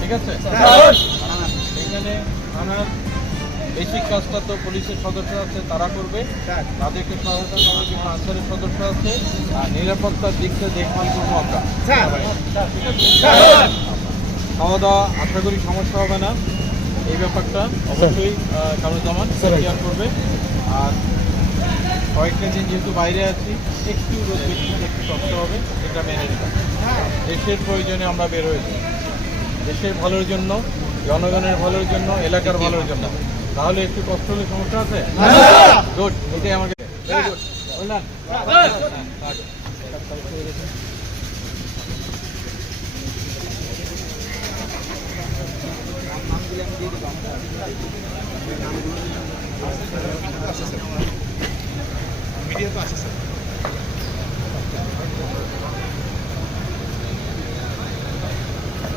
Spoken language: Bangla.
ঠিক আছে? এখানে থানার বেসিক কাজটা তো পুলিশের সদস্য আছে তারা করবে। তাদেরকে সহায়তা করার জন্য আনসারের সদস্য আছে আর নিরাপত্তার দিকটা দেখভাল করব আমরা। ঠিক আছে? খাওয়া দাওয়া আশা করি সমস্যা হবে না। এই ব্যাপারটা অবশ্যই কামরুজ্জামান কেয়ার করবে। আর কয়েকটা দিন যেহেতু বাইরে আছি একটু রোদ বৃষ্টিতে একটু কষ্ট হবে এটা মেনে নিলাম দেশের প্রয়োজনে আমরা বের হয়েছি। দেশের ভালোর জন্য জনগণের ভালোর জন্য এলাকার ভালোর জন্য। তাহলে একটু কষ্ট হলে সমস্যা আছে? গুড এটাই আমাকে ভেরি গুড বললেন? মিডিয়া তো আছে স্যার।